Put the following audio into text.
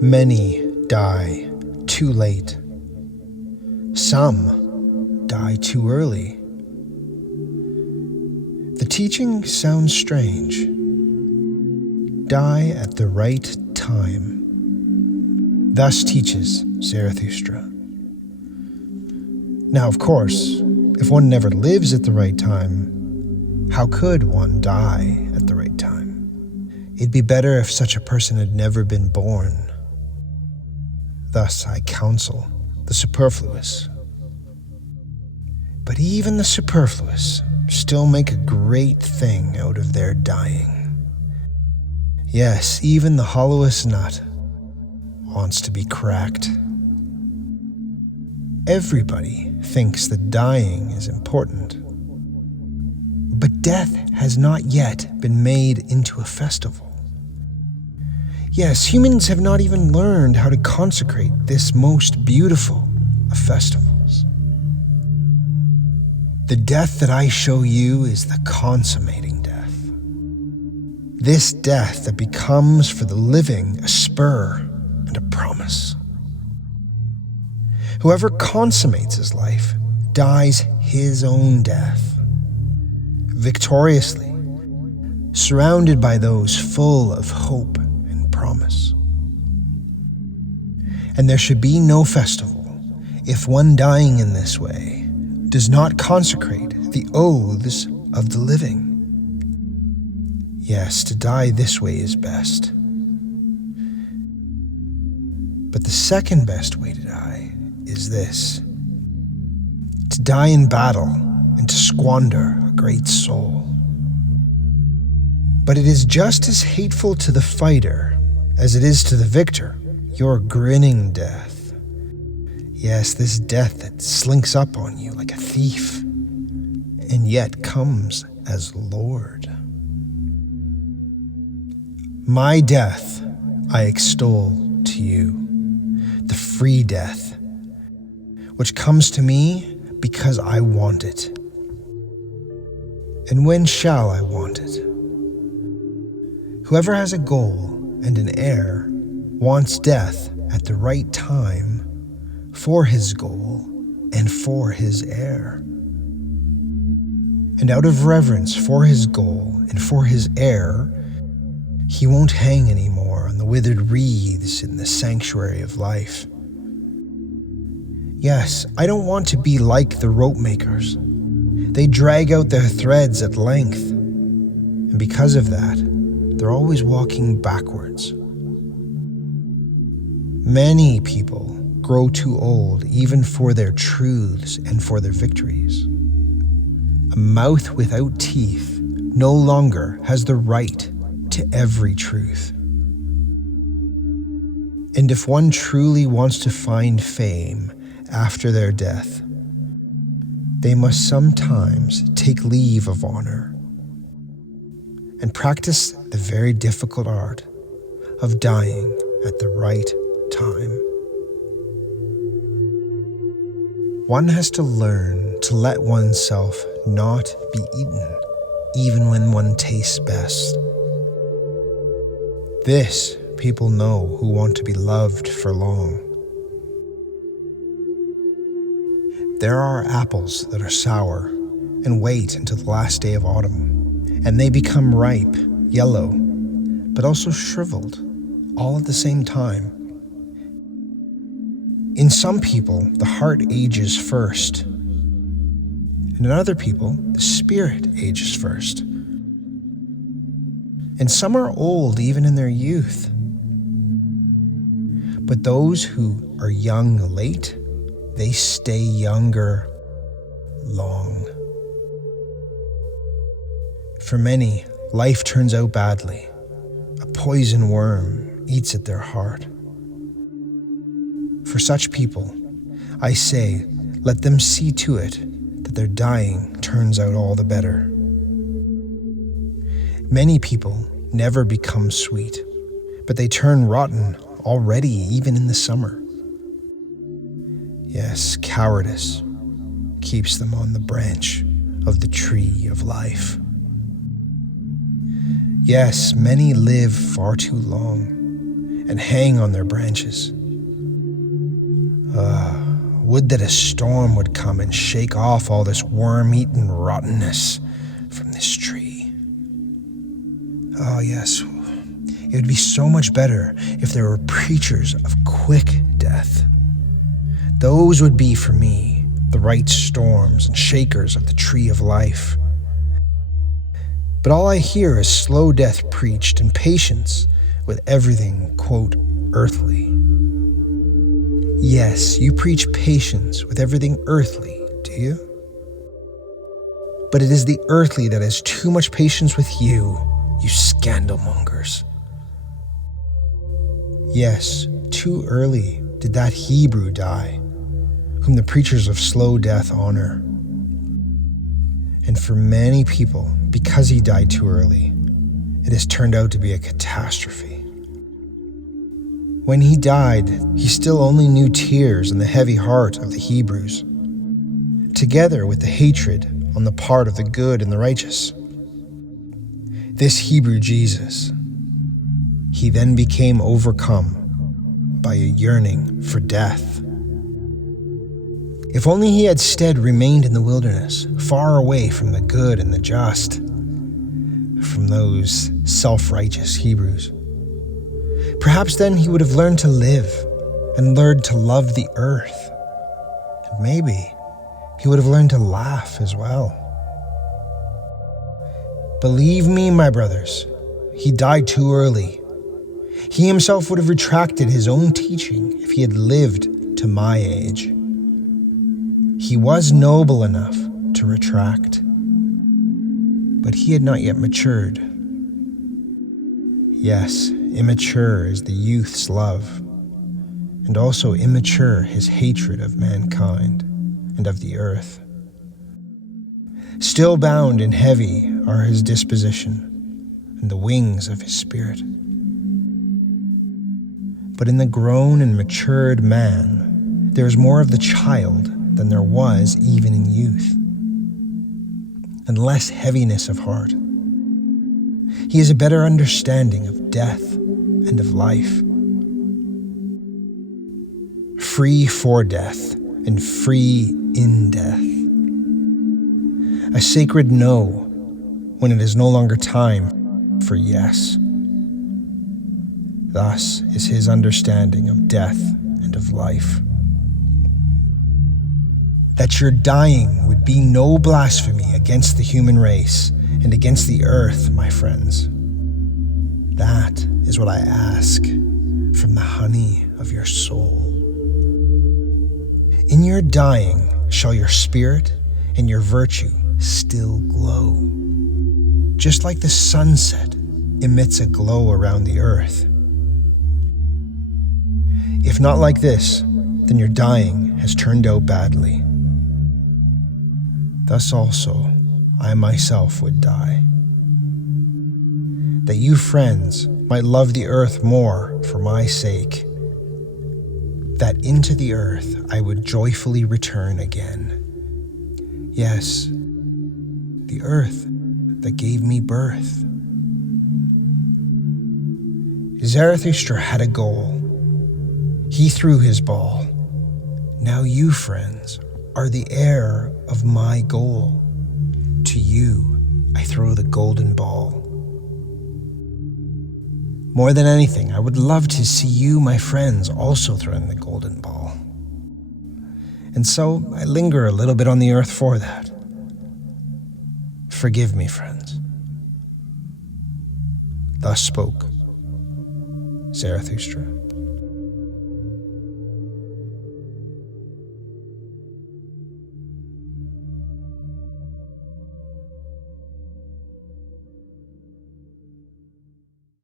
Many die too late. Some die too early. The teaching sounds strange. Die at the right time. Thus teaches Zarathustra. Now, of course, if one never lives at the right time, how could one die at the right time? It'd be better if such a person had never been born. Thus I counsel the superfluous. But even the superfluous still make a great thing out of their dying. Yes, even the hollowest nut wants to be cracked. Everybody thinks that dying is important. But death has not yet been made into a festival. Yes, humans have not even learned how to consecrate this most beautiful of festivals. The death that I show you is the consummating death. This death that becomes for the living a spur and a promise. Whoever consummates his life dies his own death, victoriously, surrounded by those full of hope and promise. And there should be no festival if one dying in this way does not consecrate the oaths of the living. Yes, to die this way is best. But the second best way to die is this: to die in battle and to squander a great soul. But it is just as hateful to the fighter as it is to the victor, your grinning death. Yes, this death that slinks up on you like a thief, and yet comes as Lord. My death I extol to you, the free death, which comes to me because I want it. And when shall I want it? Whoever has a goal and an heir wants death at the right time for his goal and for his heir. And out of reverence for his goal and for his heir, he won't hang anymore on the withered wreaths in the sanctuary of life. Yes, I don't want to be like the rope makers. They drag out their threads at length, and because of that, they're always walking backwards. Many people grow too old even for their truths and for their victories. A mouth without teeth no longer has the right to every truth. And if one truly wants to find fame after their death, they must sometimes take leave of honor and practice the very difficult art of dying at the right time. One has to learn to let oneself not be eaten, even when one tastes best. This people know who want to be loved for long. There are apples that are sour and wait until the last day of autumn, and they become ripe, yellow, but also shriveled, all at the same time. In some people, the heart ages first, and in other people, the spirit ages first. And some are old even in their youth. But those who are young late, they stay younger long. For many, life turns out badly. A poison worm eats at their heart. For such people, I say, let them see to it that their dying turns out all the better. Many people never become sweet, but they turn rotten already even in the summer. Yes, cowardice keeps them on the branch of the tree of life. Yes, many live far too long, and hang on their branches. Would that a storm would come and shake off all this worm-eaten rottenness from this tree. Oh yes, it would be so much better if there were preachers of quick death. Those would be for me the right storms and shakers of the tree of life. But all I hear is slow death preached and patience with everything, quote, earthly. Yes, you preach patience with everything earthly, do you? But it is the earthly that has too much patience with you scandalmongers. Yes, too early did that Hebrew die, whom the preachers of slow death honor. And for many people, because he died too early, it has turned out to be a catastrophe. When he died, he still only knew tears and the heavy heart of the Hebrews, together with the hatred on the part of the good and the righteous. This Hebrew Jesus, he then became overcome by a yearning for death. If only he had instead remained in the wilderness, far away from the good and the just, from those self-righteous Hebrews. Perhaps then he would have learned to live and learned to love the earth. And maybe he would have learned to laugh as well. Believe me, my brothers, he died too early. He himself would have retracted his own teaching if he had lived to my age. He was noble enough to retract, but he had not yet matured. Yes, immature is the youth's love, and also immature his hatred of mankind and of the earth. Still bound and heavy are his disposition and the wings of his spirit. But in the grown and matured man, there is more of the child than there was even in youth, and less heaviness of heart. He has a better understanding of death and of life. Free for death and free in death. A sacred no when it is no longer time for yes. Thus is his understanding of death and of life. That your dying would be no blasphemy against the human race and against the earth, my friends. That is what I ask from the honey of your soul. In your dying shall your spirit and your virtue still glow, just like the sunset emits a glow around the earth. If not like this, then your dying has turned out badly. Thus also I myself would die, that you friends might love the earth more for my sake, that into the earth I would joyfully return again. Yes, the earth that gave me birth. Zarathustra had a goal. He threw his ball. Now you, friends, are the heir of my goal. To you, I throw the golden ball. More than anything, I would love to see you, my friends, also throwing the golden ball. And so I linger a little bit on the earth for that. Forgive me, friends. Thus spoke Zarathustra.